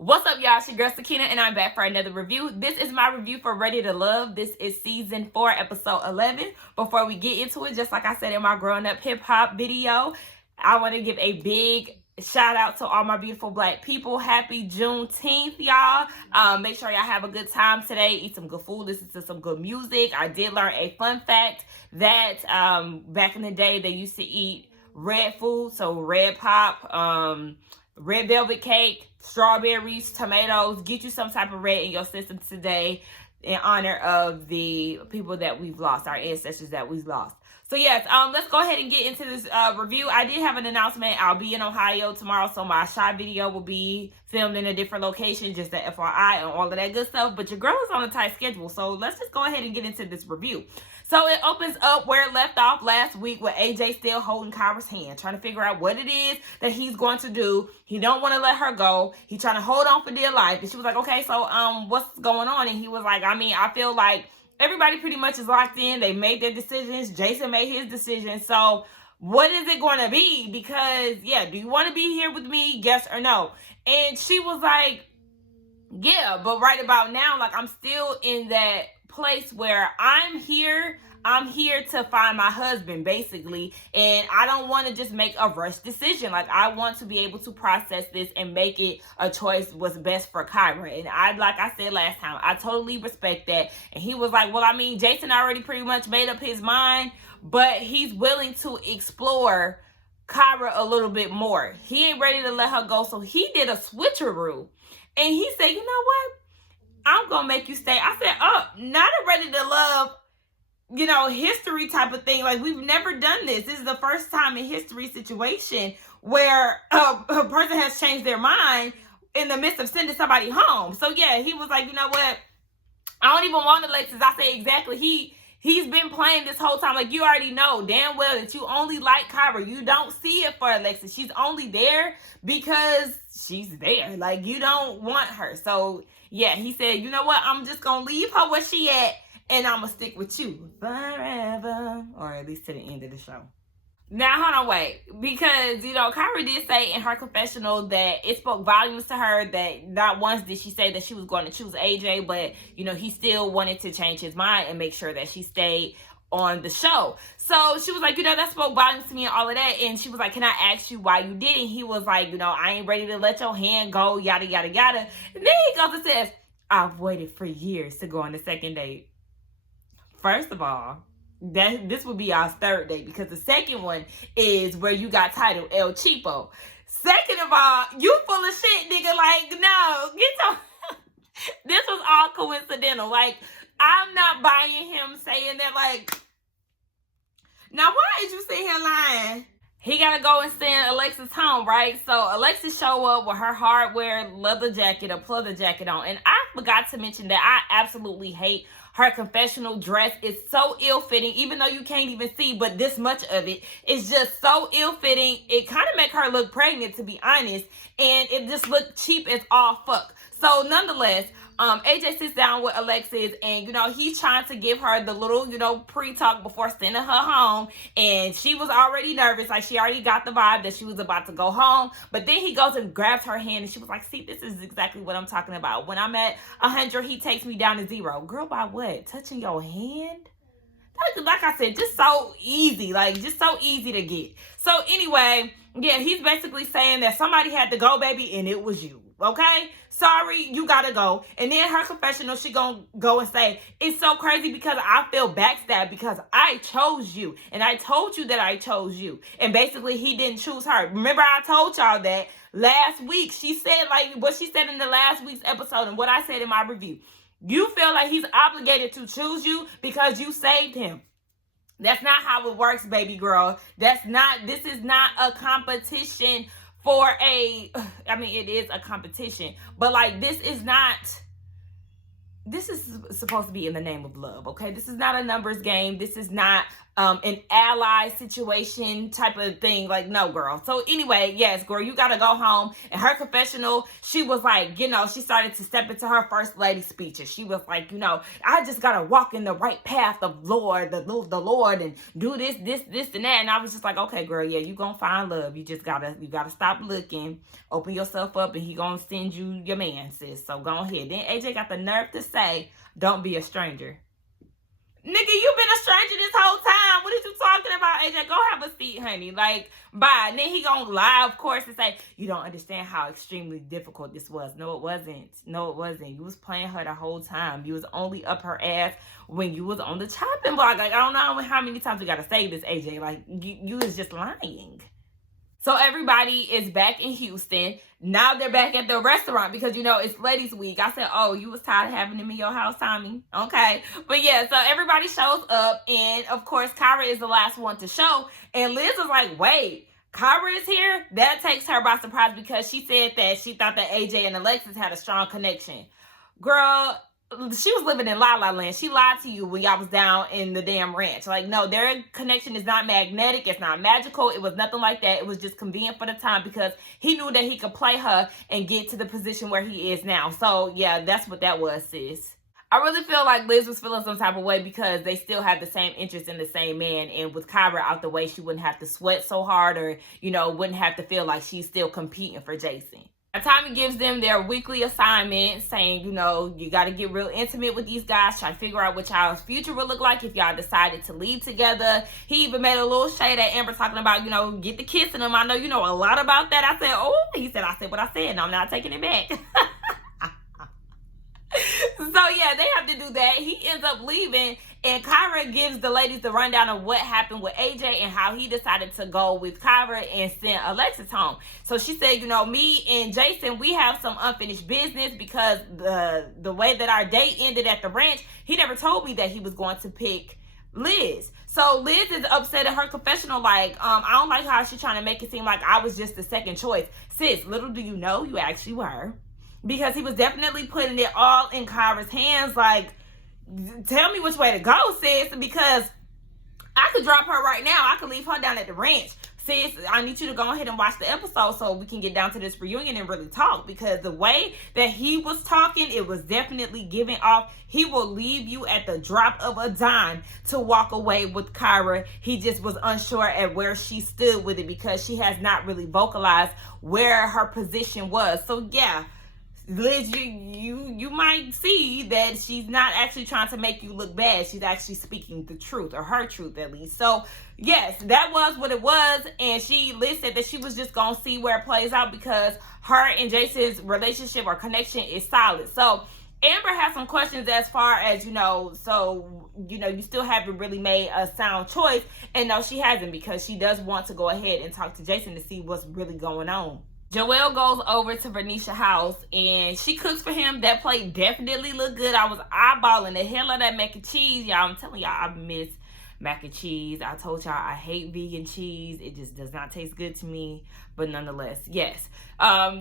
What's up, y'all? It's your girl Sakina, and I'm back for another review. This is my review for Ready to Love. This is season 4, episode 11. Before we get into it, just like I said in my growing up hip hop video, I want to give a big shout out to all my beautiful black people. Happy Juneteenth, y'all. Make sure y'all have a good time today. Eat some good food, listen to some good music. I did learn a fun fact that back in the day they used to eat red food, so red pop, red velvet cake, strawberries, tomatoes. Get you some type of red in your system today in honor of the people that we've lost, our ancestors that we've lost. So yes, let's go ahead and get into this review. I did have an announcement. I'll be in Ohio tomorrow, so my shot video will be filmed in a different location, just the FYI and all of that good stuff. But your girl is on a tight schedule, so let's just go ahead and get into this review. So it opens up where it left off last week with AJ still holding Kyra's hand, trying to figure out what it is that he's going to do. He don't want to let her go. He's trying to hold on for dear life. And she was like, okay, so what's going on? And he was like, I feel like everybody pretty much is locked in. They made their decisions. Jason made his decision. So what is it going to be? Because, yeah, do you want to be here with me? Yes or no? And she was like, yeah, but right about now, like, I'm still in that place where I'm here to find my husband, basically, and I don't want to just make a rush decision. Like, I want to be able to process this and make it a choice what's best for Kyra. And like I said last time, I totally respect that. And he was like, well, I mean, Jason already pretty much made up his mind, but he's willing to explore Kyra a little bit more. He ain't ready to let her go, so he did a switcheroo. And he said, you know what? I'm going to make you stay. I said, oh, not a Ready to Love, history type of thing. Like, we've never done this. This is the first time in history situation where a person has changed their mind in the midst of sending somebody home. So, yeah, he was like, you know what? I don't even want Alexis. I say exactly. He's been playing this whole time. Like, you already know damn well that you only like Kyra. You don't see it for Alexis. She's only there because she's there. Like, you don't want her. So, yeah, he said, you know what? I'm just going to leave her where she at, and I'm going to stick with you forever. Or at least to the end of the show. Now, hold on, wait. Because, Kyra did say in her confessional that it spoke volumes to her that not once did she say that she was going to choose AJ, but, he still wanted to change his mind and make sure that she stayed on the show. So she was like, that spoke volumes to me and all of that. And she was like, can I ask you why you did it? And he was like, I ain't ready to let your hand go, yada, yada, yada. And then he goes and says, I've waited for years to go on the second date. First of all, this would be our third date, because the second one is where you got titled El Cheapo. Second of all, you full of shit, nigga. Like, no, get your this was all coincidental. Like, I'm not buying him saying that. Like, now why is you sitting here lying? He gotta go and send Alexis home, right? So Alexis show up with her hardware leather jacket, a pleather jacket on. And I forgot to mention that I absolutely hate her confessional dress. Is so ill-fitting, even though you can't even see, but this much of it is just so ill-fitting. It kind of make her look pregnant, to be honest, and it just looked cheap as all fuck. So nonetheless, AJ sits down with Alexis, and he's trying to give her the little pre-talk before sending her home, and she was already nervous. Like, she already got the vibe that she was about to go home. But then he goes and grabs her hand, and she was like, see, this is exactly what I'm talking about. When I'm at 100, he takes me down to 0. Girl, by what? Touching your hand? Like I said, just so easy. Like, just so easy to get. So anyway, yeah, he's basically saying that somebody had to go, baby, and it was you. Okay? Sorry, you gotta go. And then her confessional, she gonna go and say, it's so crazy because I feel backstabbed because I chose you. And I told you that I chose you. And basically, he didn't choose her. Remember, I told y'all that last week. She said, like, what she said in the last week's episode and what I said in my review. You feel like he's obligated to choose you because you saved him. That's not how it works, baby girl. This is not a competition for it is a competition, but like, this is not this is supposed to be in the name of love, okay? This is not a numbers game. This is not an ally situation type of thing. Like, no, girl. So anyway, yes, girl, you got to go home. And her confessional, she was like, she started to step into her first lady speeches. She was like, I just got to walk in the right path of the Lord, and do this, and that. And I was just like, okay, girl, yeah, you going to find love. You just got to stop looking, open yourself up, and he going to send you your man, sis. So go ahead. Then AJ got the nerve to say, don't be a stranger. Nigga, you been a stranger this whole time. What are you talking about, AJ? Go have a seat, honey. Like, bye. And then he gonna lie, of course, and say, you don't understand how extremely difficult this was. No, it wasn't. No, it wasn't. You was playing her the whole time. You was only up her ass when you was on the chopping block. Like, I don't know how many times we gotta say this, AJ. Like, you was just lying. So everybody is back in Houston. Now they're back at the restaurant because, it's ladies' week. I said, oh, you was tired of having them in your house, Tommy? Okay. But yeah, so everybody shows up. And, of course, Kyra is the last one to show. And Liz was like, wait, Kyra is here? That takes her by surprise because she said that she thought that AJ and Alexis had a strong connection. Girl, she was living in La La Land. She lied to you when y'all was down in the damn ranch. Like, no, their connection is not magnetic. It's not magical. It was nothing like that. It was just convenient for the time because he knew that he could play her and get to the position where he is now. So, yeah, that's what that was, sis. I really feel like Liz was feeling some type of way because they still had the same interest in the same man. And with Kyra out the way, she wouldn't have to sweat so hard or, wouldn't have to feel like she's still competing for Jason. Tommy gives them their weekly assignment saying, you got to get real intimate with these guys, try to figure out what y'all's future will look like if y'all decided to leave together. He even made a little shade at Amber talking about, get the kissing them. I know you know a lot about that. I said, oh, he said, I said what I said, and I'm not taking it back. So, yeah, they have to do that. He ends up leaving, and Kyra gives the ladies the rundown of what happened with AJ and how he decided to go with Kyra and send Alexis home. So she said, me and Jason, we have some unfinished business because the way that our date ended at the ranch, he never told me that he was going to pick Liz. So Liz is upset at her confessional, like, I don't like how she's trying to make it seem like I was just the second choice. Sis, little do you know, you actually were. Because he was definitely putting it all in Kyra's hands. Like, tell me which way to go, sis. Because I could drop her right now. I could leave her down at the ranch. Sis, I need you to go ahead and watch the episode so we can get down to this reunion and really talk. Because the way that he was talking, it was definitely giving off. He will leave you at the drop of a dime to walk away with Kyra. He just was unsure at where she stood with it because she has not really vocalized where her position was. So, yeah. Liz, you might see that she's not actually trying to make you look bad. She's actually speaking the truth, or her truth at least. So, yes, that was what it was. And Liz said that she was just going to see where it plays out because her and Jason's relationship or connection is solid. So, Amber has some questions as far as, you still haven't really made a sound choice. And no, she hasn't because she does want to go ahead and talk to Jason to see what's really going on. Joelle goes over to Vernisha's house and she cooks for him. That plate definitely looked good. I was eyeballing the hell out of that mac and cheese, y'all. I'm telling y'all, I miss mac and cheese. I told y'all I hate vegan cheese. It just does not taste good to me. But nonetheless, yes.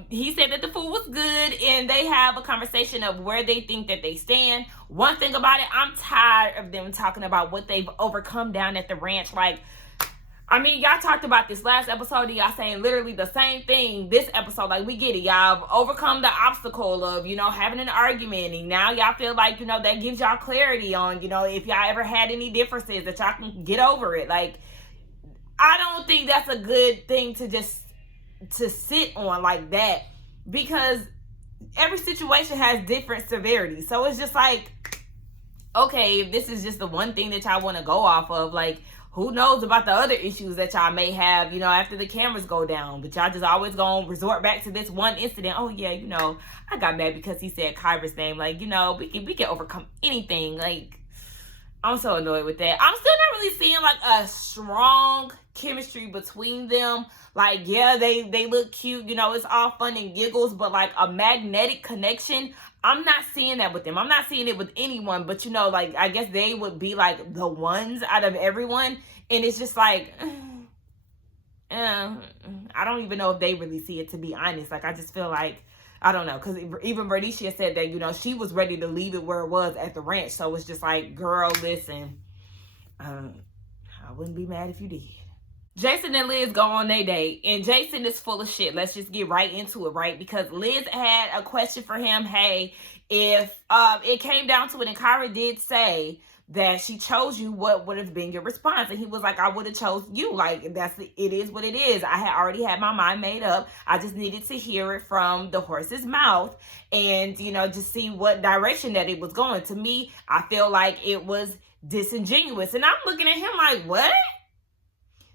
He said that the food was good and they have a conversation of where they think that they stand. One thing about it, I'm tired of them talking about what they've overcome down at the ranch. Like, I mean, y'all talked about this last episode, and y'all saying literally the same thing this episode. Like, we get it. Y'all have overcome the obstacle of, having an argument. And now y'all feel like, that gives y'all clarity on, if y'all ever had any differences, that y'all can get over it. Like, I don't think that's a good thing to sit on like that. Because every situation has different severity. So it's just like, okay, if this is just the one thing that y'all want to go off of, like, who knows about the other issues that y'all may have, after the cameras go down. But y'all just always gonna resort back to this one incident. Oh, yeah, I got mad because he said Kyra's name. Like, we can overcome anything. Like, I'm so annoyed with that. I'm still not really seeing, like, a strong chemistry between them. Like, yeah, they look cute. It's all fun and giggles. But, like, a magnetic connection, I'm not seeing that with them. I'm not seeing it with anyone. But, like, I guess they would be, like, the ones out of everyone. And it's just like, I don't even know if they really see it, to be honest. Like, I just feel like I don't know, because even Bernicia said that, you know, she was ready to leave it where it was at the ranch. So it's just like, girl, listen, I wouldn't be mad if you did. Jason and Liz go on their date, and Jason is full of shit. Let's just get right into it, right? Because Liz had a question for him. Hey, if it came down to it, and Kyra did say that she chose you, what would have been your response? And he was like, I would have chose you. Like, it is what it is. I had already had my mind made up. I just needed to hear it from the horse's mouth and, you know, just see what direction that it was going. To me, I feel like it was disingenuous. And I'm looking at him like, what?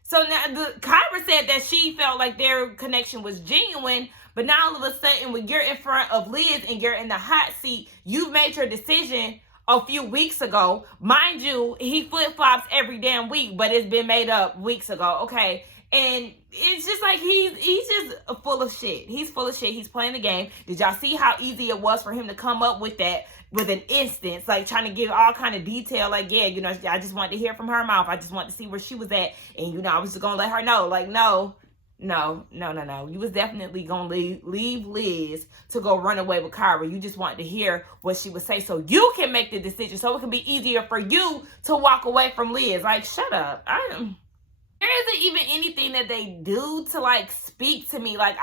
So now Kyra said that she felt like their connection was genuine, but now all of a sudden when you're in front of Liz and you're in the hot seat, you've made your decision a few weeks ago. Mind you, he flip-flops every damn week, but it's been made up weeks ago, okay? And it's just like he's just full of shit. He's full of shit. He's playing the game. Did y'all see how easy it was for him to come up with that with an instance, like trying to give all kind of detail, like, yeah, you know, I just wanted to hear from her mouth. I just wanted to see where she was at. And, you know, I was just going to let her know. Like, no. You was definitely going to leave Liz to go run away with Kyra. You just wanted to hear what she would say so you can make the decision, so it can be easier for you to walk away from Liz. Like, shut up. There isn't even anything that they do to, like, speak to me. Like,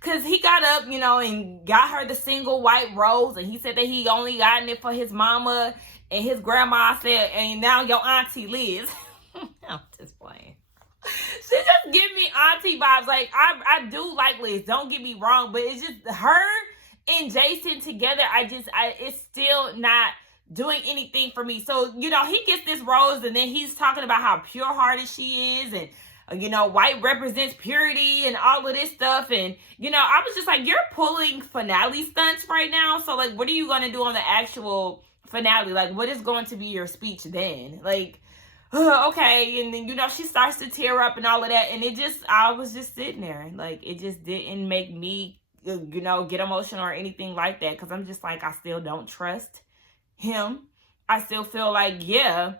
because he got up, you know, and got her the single white rose, and he said that he only gotten it for his mama, and his grandma said, and now your auntie Liz. I'm just playing. She just give me auntie vibes. Like, I do like Liz, don't get me wrong, but it's just her and Jason together, it's still not doing anything for me. So, you know, he gets this rose and then he's talking about how pure-hearted she is and, you know, white represents purity and all of this stuff. And, you know, I was just like, you're pulling finale stunts right now. So, like, what are you going to do on the actual finale? Like, what is going to be your speech then? Like, okay. And then, you know, she starts to tear up and all of that. And I was just sitting there. Like, it just didn't make me, you know, get emotional or anything like that. Because I'm just like, I still don't trust him. I still feel like, yeah,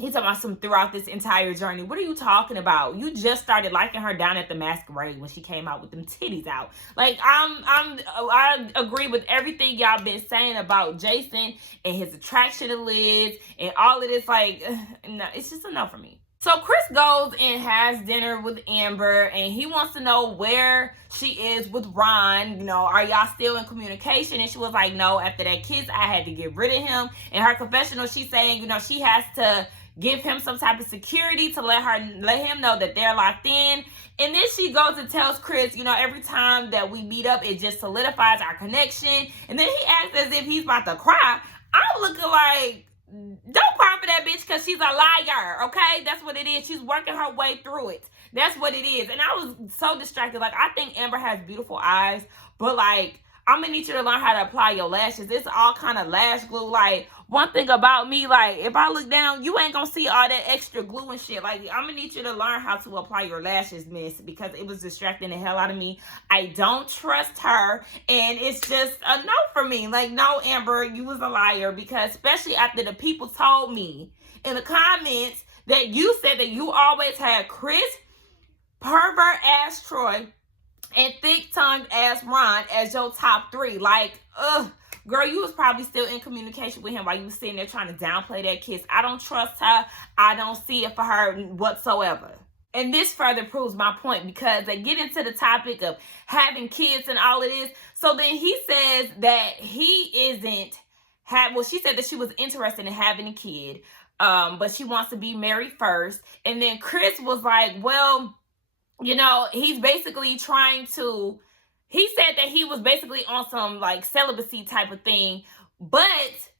he's talking about some throughout this entire journey. What are you talking about? You just started liking her down at the masquerade when she came out with them titties out. Like, I agree with everything y'all been saying about Jason and his attraction to Liz and all of this. Like, no, it's just enough for me. So Chris goes and has dinner with Amber, and he wants to know where she is with Ron. You know, are y'all still in communication? And she was like, no, after that kiss, I had to get rid of him. In her confessional, she's saying, you know, she has to give him some type of security to let him know that they're locked in. And then she goes and tells Chris, you know, every time that we meet up, it just solidifies our connection. And then he acts as if he's about to cry. I'm looking like, don't cry for that bitch because she's a liar, okay? That's what it is. She's working her way through it. That's what it is. And I was so distracted. Like, I think Amber has beautiful eyes, but, like, I'm going to need you to learn how to apply your lashes. It's all kind of lash glue. Like, one thing about me, like, if I look down, you ain't going to see all that extra glue and shit. Like, I'm going to need you to learn how to apply your lashes, miss, because it was distracting the hell out of me. I don't trust her, and it's just a no for me. Like, no, Amber, you was a liar, because especially after the people told me in the comments that you said that you always had Chris, pervert-ass Troy, and thick-tongued ass Ron as your top three. Like, girl, you was probably still in communication with him while you was sitting there trying to downplay that kiss. I don't trust her. I don't see it for her whatsoever. And this further proves my point, because they get into the topic of having kids and all of this. So then he says that he she said that she was interested in having a kid, but she wants to be married first. And then Chris was like, well, you know, he's basically he said that he was basically on some, like, celibacy type of thing. But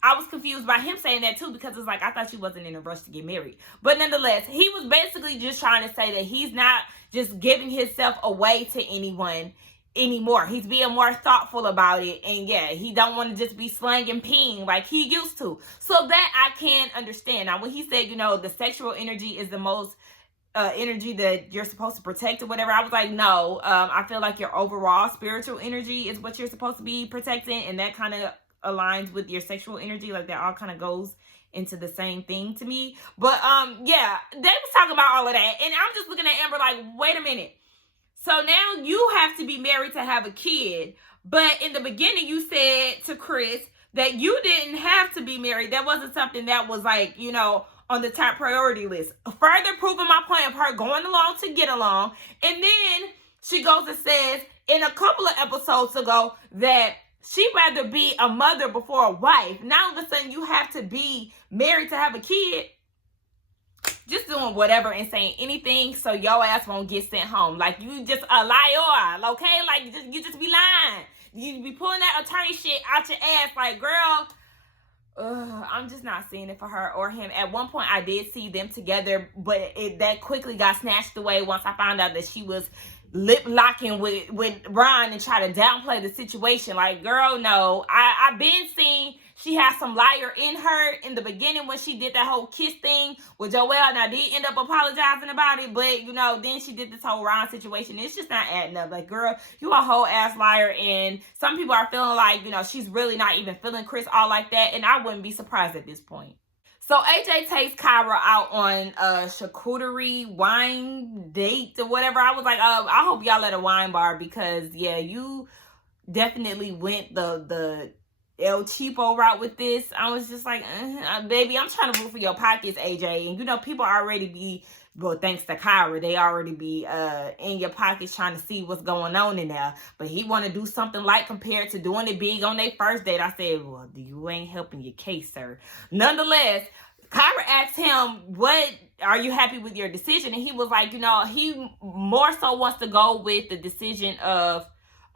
I was confused by him saying that, too, because it's like, I thought she wasn't in a rush to get married. But nonetheless, he was basically just trying to say that he's not just giving himself away to anyone anymore. He's being more thoughtful about it. And, yeah, he don't want to just be slanging peen like he used to. So that I can understand. Now, when he said, you know, the sexual energy is the most energy that you're supposed to protect or whatever, I was like, no, I feel like your overall spiritual energy is what you're supposed to be protecting, and that kind of aligns with your sexual energy. Like, that all kind of goes into the same thing to me. But yeah, they was talking about all of that, and I'm just looking at Amber like, wait a minute, so now you have to be married to have a kid, But in the beginning, you said to Chris that you didn't have to be married. That wasn't something that was like, you know, on the top priority list. Further proving my point of her going along to get along. And then she goes and says in a couple of episodes ago that she'd rather be a mother before a wife. Now all of a sudden you have to be married to have a kid. Just doing whatever and saying anything so your ass won't get sent home. Like, you just a liar, okay? Like, you just be lying. You be pulling that attorney shit out your ass. Like, girl, I'm just not seeing it for her or him. At one point, I did see them together, but that quickly got snatched away once I found out that she was lip locking with Ron and try to downplay the situation. Like, girl, no. I've been seeing she has some liar in her in the beginning when she did that whole kiss thing with Joel. Now, I did end up apologizing about it, but, you know, then she did this whole Ron situation. It's just not adding up. Like, girl, you a whole ass liar, and some people are feeling like, you know, she's really not even feeling Chris all like that, and I wouldn't be surprised at this point. So AJ takes Kyra out on a charcuterie wine date or whatever. I was like, I hope y'all at a wine bar because, yeah, you definitely went the El Cheapo route with this. I was just like, baby, I'm trying to root for your pockets, AJ. And, you know, people already be, well, thanks to Kyra, they already be in your pockets trying to see what's going on in there. But he want to do something light compared to doing it big on their first date. I said, well, you ain't helping your case, sir. Nonetheless, Kyra asked him, what are you happy with your decision? And he was like, you know, he more so wants to go with the decision of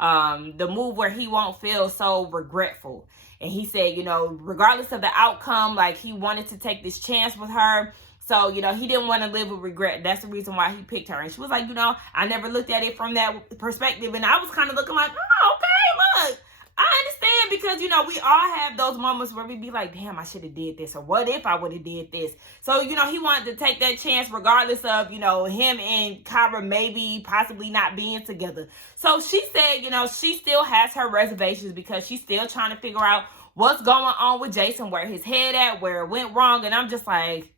the move where he won't feel so regretful. And he said, you know, regardless of the outcome, like he wanted to take this chance with her. So, you know, he didn't want to live with regret. That's the reason why he picked her. And she was like, you know, I never looked at it from that perspective. And I was kind of looking like, oh, okay, look, I understand because, you know, we all have those moments where we be like, damn, I should have did this. Or what if I would have did this? So, you know, he wanted to take that chance regardless of, you know, him and Kyra maybe possibly not being together. So she said, you know, she still has her reservations because she's still trying to figure out what's going on with Jason, where his head at, where it went wrong. And I'm just like,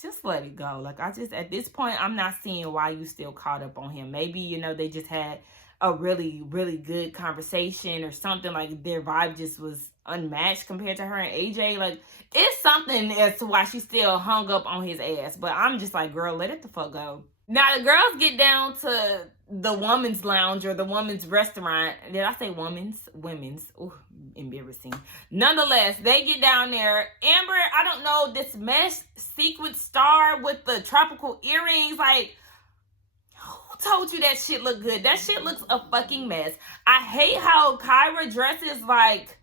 just let it go. Like, at this point, I'm not seeing why you still caught up on him. Maybe, you know, they just had a really, really good conversation or something. Like, their vibe just was unmatched compared to her and AJ. Like, it's something as to why she still hung up on his ass. But I'm just like, girl, let it the fuck go. Now, the girls get down to the woman's lounge or the woman's restaurant. Did I say woman's? Women's. Ooh, embarrassing. Nonetheless, they get down there. Amber, I don't know, this mesh sequin star with the tropical earrings. Like, who told you that shit look good? That shit looks a fucking mess. I hate how Kyra dresses like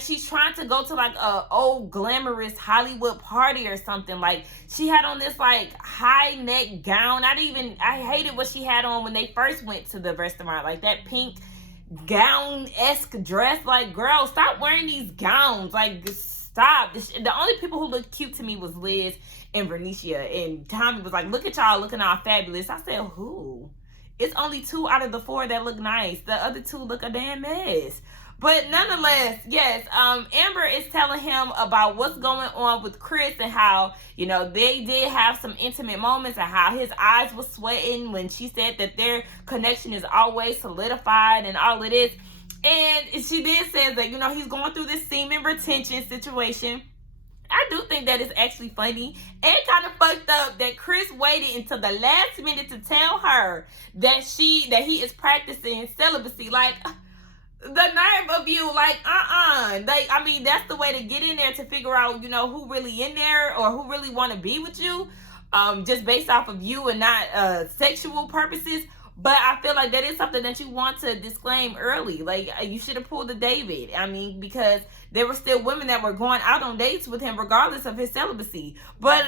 she's trying to go to like a old glamorous Hollywood party or something. Like, she had on this like high neck gown. I hated what she had on when they first went to the restaurant. Like that pink gown-esque dress. Like, girl, stop wearing these gowns. Like, stop. The only people who looked cute to me was Liz and Bernicia. And Tommy was like, look at y'all looking all fabulous. I said, who? It's only 2 out of the 4 that look nice. The other 2 look a damn mess. But nonetheless, yes, Amber is telling him about what's going on with Chris and how, you know, they did have some intimate moments and how his eyes were sweating when she said that their connection is always solidified and all of this. And she then says that, you know, he's going through this semen retention situation. I do think that is actually funny and kind of fucked up that Chris waited until the last minute to tell her that he is practicing celibacy. Like, the nerve of you, like, like, I mean, that's the way to get in there to figure out, you know, who really in there or who really want to be with you, just based off of you and not sexual purposes. But I feel like that is something that you want to disclaim early. Like, you should have pulled a David. I mean, because there were still women that were going out on dates with him regardless of his celibacy. But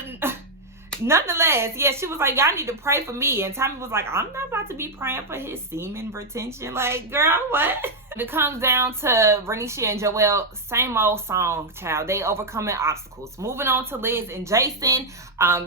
nonetheless, yeah, she was like, y'all need to pray for me. And Tommy was like, I'm not about to be praying for his semen retention. Like, girl, what? It comes down to Bernicia and Joel, same old song, child. They overcoming obstacles. Moving on to Liz and Jason.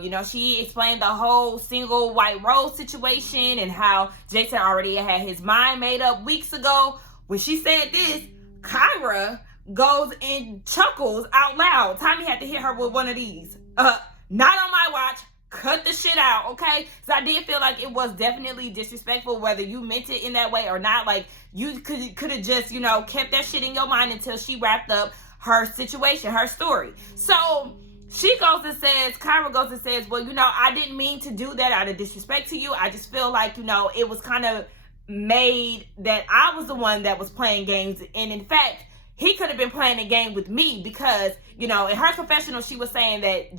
You know, she explained the whole single white rose situation and how Jason already had his mind made up weeks ago. When she said this, Kyra goes and chuckles out loud. Tommy had to hit her with one of these. Not on my watch. cut the shit out, okay? So I did feel like it was definitely disrespectful, whether you meant it in that way or not. Like, you could have just, you know, kept that shit in your mind until she wrapped up her situation, her story. So she goes and says, Kyra goes and says, well, you know, I didn't mean to do that out of disrespect to you. I just feel like, you know, it was kind of made that I was the one that was playing games. And in fact, he could have been playing a game with me because, you know, in her confessional, she was saying that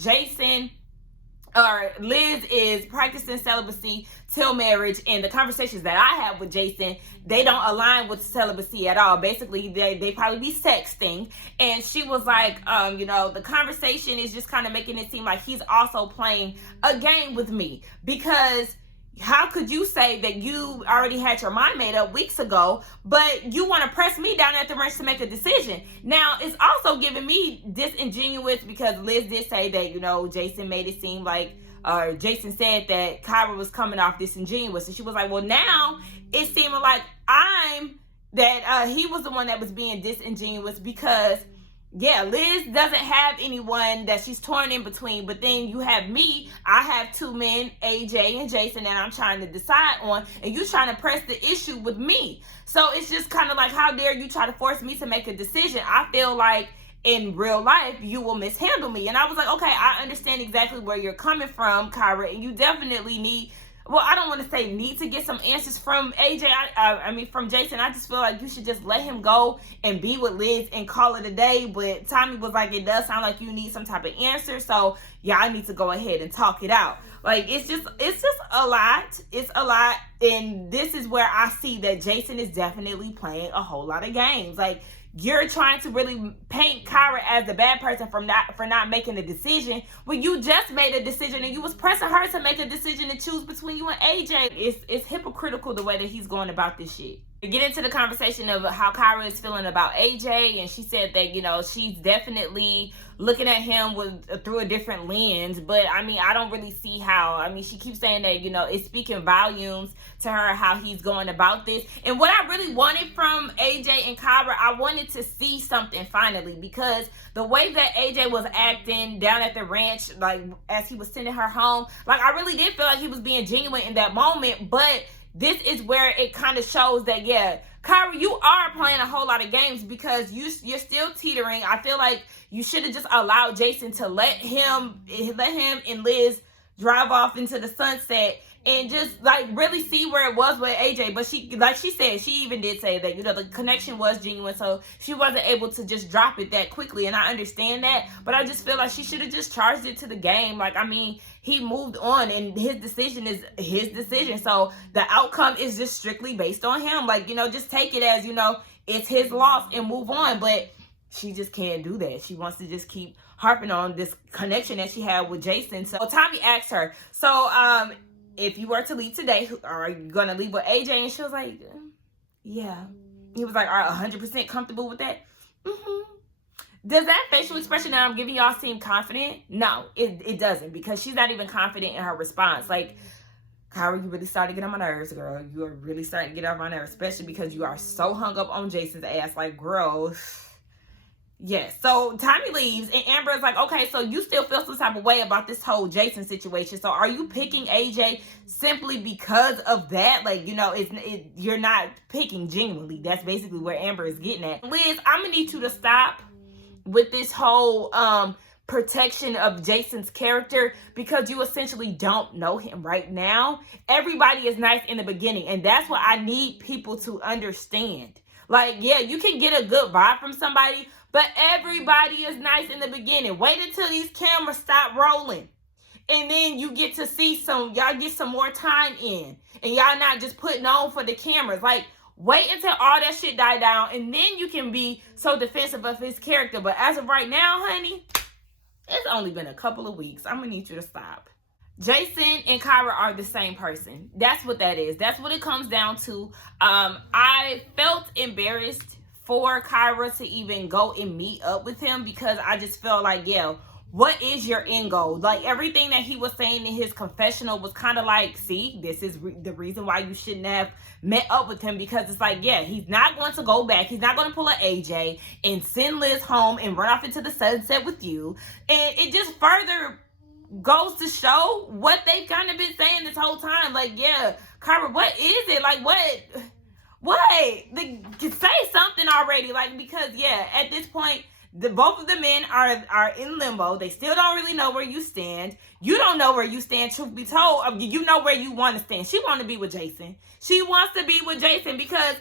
Liz is practicing celibacy till marriage, and the conversations that I have with Jason, they don't align with celibacy at all. Basically, they probably be sexting. And she was like, you know, the conversation is just kind of making it seem like he's also playing a game with me, because how could you say that you already had your mind made up weeks ago, but you want to press me down at the ranch to make a decision? Now, it's also giving me disingenuous, because Liz did say that, you know, Jason made it seem like, or Jason said that Kyra was coming off disingenuous. And she was like, well, now it's seeming like he was the one that was being disingenuous, because yeah, Liz doesn't have anyone that she's torn in between, but then you have me. I have two men, AJ and Jason, that I'm trying to decide on, and you trying to press the issue with me. So it's just kind of like, how dare you try to force me to make a decision? I feel like in real life, you will mishandle me. And I was like, okay, I understand exactly where you're coming from, Kyra, and you definitely need, well, I don't want to say need to get some answers from AJ. I mean, from Jason. I just feel like you should just let him go and be with Liz and call it a day. But Tommy was like, it does sound like you need some type of answer. So yeah, I need to go ahead and talk it out. Like, it's just a lot. It's a lot. And this is where I see that Jason is definitely playing a whole lot of games. Like, you're trying to really paint Kyra as the bad person for not making a decision when you just made a decision and you was pressing her to make a decision to choose between you and AJ. It's hypocritical the way that he's going about this shit. We get into the conversation of how Kyra is feeling about AJ, and she said that, you know, she's definitely looking at him through a different lens. But I mean, I don't really see how. I mean, she keeps saying that, you know, it's speaking volumes to her how he's going about this. And what I really wanted from AJ and Kyra, I wanted to see something finally, because the way that AJ was acting down at the ranch, like as he was sending her home, like I really did feel like he was being genuine in that moment. But this is where it kind of shows that, yeah, Kyra, you are playing a whole lot of games, because you're still teetering. I feel like you should have just allowed Jason to let him and Liz drive off into the sunset and just like really see where it was with AJ. But she, like she said, she even did say that, you know, the connection was genuine, so she wasn't able to just drop it that quickly. And I understand that, but I just feel like she should have just charged it to the game. Like, I mean, he moved on, and his decision is his decision, so the outcome is just strictly based on him. Like, you know, just take it as, you know, it's his loss and move on. But she just can't do that. She wants to just keep harping on this connection that she had with Jason. So Tommy asked her, so if you were to leave today, are you gonna leave with AJ? And she was like, yeah. He was like, are 100% comfortable with that? Does that facial expression that I'm giving y'all seem confident? No, it doesn't, because she's not even confident in her response. Like, Kyra, you really started to get on my nerves, girl. You are really starting to get on my nerves, especially because you are so hung up on Jason's ass. Like, girl. Yes. So Tommy leaves, and Amber is like, okay, so you still feel some type of way about this whole Jason situation. So are you picking AJ simply because of that? Like, you know, you're not picking genuinely. That's basically where Amber is getting at. Liz, I'm gonna need you to stop with this whole protection of Jason's character, because you essentially don't know him right now. Everybody is nice in the beginning, and that's what I need people to understand. Like, yeah, you can get a good vibe from somebody, but everybody is nice in the beginning. Wait until these cameras stop rolling, and then you get to see y'all get some more time in, and y'all not just putting on for the cameras. Like, wait until all that shit die down, and then you can be so defensive of his character. But as of right now, honey, it's only been a couple of weeks. I'm gonna need you to stop. Jason and Kyra are the same person. That's what that is. That's what it comes down to. I felt embarrassed for Kyra to even go and meet up with him, because I just felt like, yeah, what is your end goal? Like, everything that he was saying in his confessional was kind of like, see, this is the reason why you shouldn't have met up with him, because it's like, yeah, he's not going to go back. He's not going to pull an AJ and send Liz home and run off into the sunset with you. And it just further goes to show what they've kind of been saying this whole time. Like, yeah, Kyra, what is it? Like, what? Say something already. Like, because, yeah, at this point, both of the men are in limbo. They still don't really know where you stand. You don't know where you stand, truth be told. You know where you want to stand. She wants to be with Jason. She wants to be with Jason because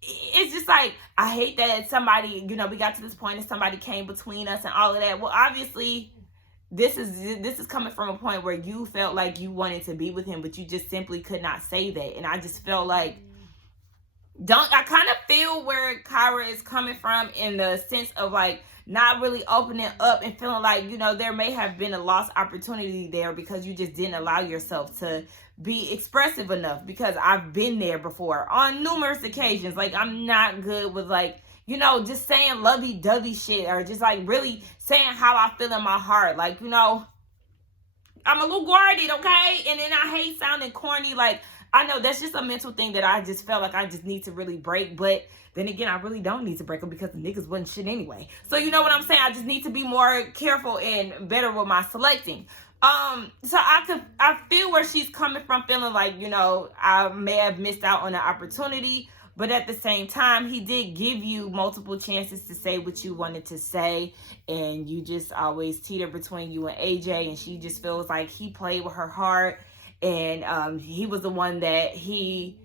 it's just like, I hate that somebody, we got to this point and somebody came between us and all of that. Well, obviously, this is coming from a point where you felt like you wanted to be with him, but you just simply could not say that. And I just felt like, I kind of feel where Kyra is coming from in the sense of like not really opening up and feeling like, there may have been a lost opportunity there because you just didn't allow yourself to be expressive enough. Because I've been there before on numerous occasions. Like, I'm not good with like, just saying lovey-dovey shit or just like really saying how I feel in my heart. Like, I'm a little guarded, okay? And then I hate sounding corny. Like, I know that's just a mental thing that I just felt like I just need to really break. But then again, I really don't need to break them because the niggas wasn't shit anyway. So you know what I'm saying? I just need to be more careful and better with my selecting. So I feel where she's coming from, feeling like, I may have missed out on the opportunity. But at the same time, he did give you multiple chances to say what you wanted to say. And you just always teeter between you and AJ. And she just feels like he played with her heart. And he was the one that she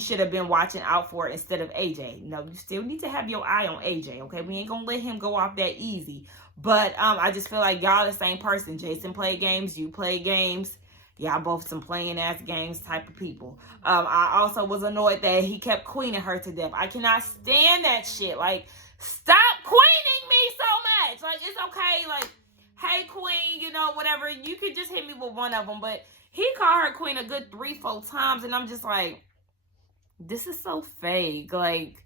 should have been watching out for instead of AJ. No, you still need to have your eye on AJ, okay? We ain't gonna let him go off that easy. But I just feel like y'all the same person. Jason played games, you play games. Y'all both some playing ass games type of people. I also was annoyed that he kept queening her to death. I cannot stand that shit. Like, stop queening me so much. Like, it's okay. Like, hey, queen, whatever. You could just hit me with one of them. But he called her queen a good 3-4 times. And I'm just like, this is so fake. Like,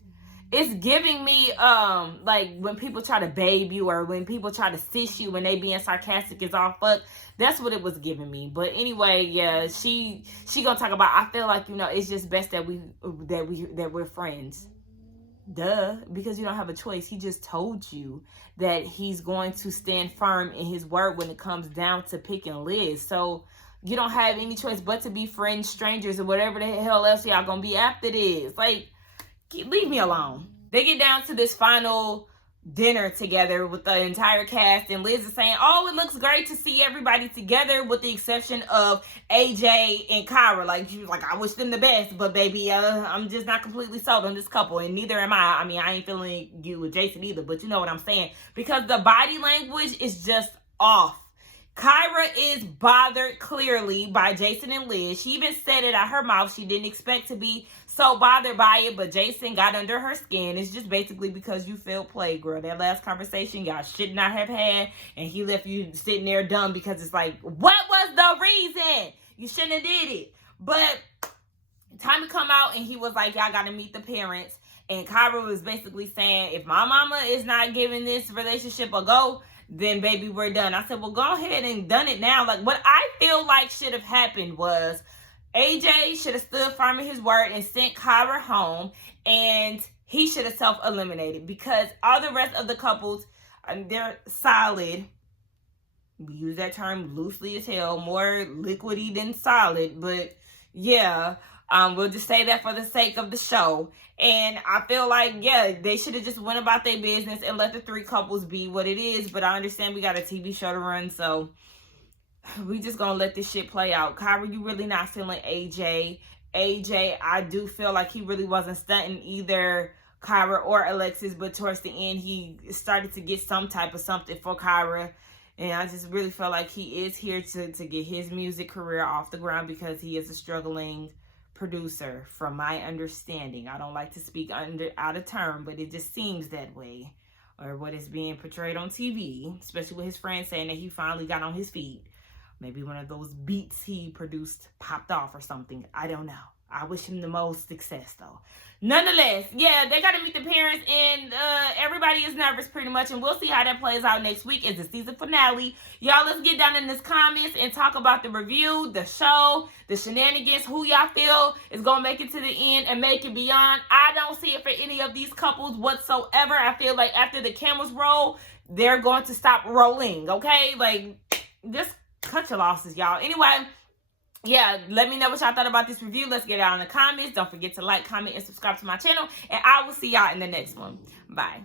it's giving me, like, when people try to babe you or when people try to sis you when they being sarcastic as all fuck. That's what it was giving me. But anyway, yeah, she gonna talk about, I feel like, it's just best that we're friends. Duh, because you don't have a choice. He just told you that he's going to stand firm in his word when it comes down to picking Liz. So you don't have any choice but to be friends, strangers, or whatever the hell else y'all gonna be after this. Like, leave me alone. They get down to this final dinner together with the entire cast, and Liz is saying, oh, it looks great to see everybody together with the exception of AJ and Kyra. Like, she was like, I wish them the best, but baby, I'm just not completely sold on this couple, and neither am I. I mean, I ain't feeling you with Jason either, but you know what I'm saying. Because the body language is just off. Kyra is bothered clearly by Jason and Liz. She even said it out her mouth. She didn't expect to be so bothered by it, but Jason got under her skin. It's just basically because you felt played, girl. That last conversation y'all should not have had, and he left you sitting there dumb because it's like, what was the reason? You shouldn't have did it. But time to come out, and he was like, y'all got to meet the parents. And Kyra was basically saying, if my mama is not giving this relationship a go, then baby, we're done. I said, well, go ahead and done it now. Like, what I feel like should have happened was AJ should have stood firm in his word and sent Kyra home, and he should have self-eliminated, because all the rest of the couples, they're solid. We use that term loosely as hell, more liquidy than solid, but yeah, we'll just say that for the sake of the show. And I feel like, yeah, they should have just went about their business and let the 3 couples be what it is. But I understand we got a TV show to run, so we just gonna let this shit play out. Kyra, you really not feeling AJ. AJ, I do feel like he really wasn't stunting either Kyra or Alexis, but towards the end, he started to get some type of something for Kyra. And I just really feel like he is here to get his music career off the ground, because he is a struggling producer, from my understanding. I don't like to speak out of term, but it just seems that way, or what is being portrayed on TV, especially with his friends saying that he finally got on his feet. Maybe one of those beats he produced popped off or something. I don't know. I wish him the most success, though. Nonetheless, yeah, they got to meet the parents, and everybody is nervous pretty much, and we'll see how that plays out next week. It's the season finale. Y'all, let's get down in the comments and talk about the review, the show, the shenanigans, who y'all feel is going to make it to the end and make it beyond. I don't see it for any of these couples whatsoever. I feel like after the cameras roll, they're going to stop rolling, okay? Like, just cut your losses, y'all. Anyway, yeah, let me know what y'all thought about this review. Let's get it out in the comments. Don't forget to like, comment, and subscribe to my channel. And I will see y'all in the next one. Bye.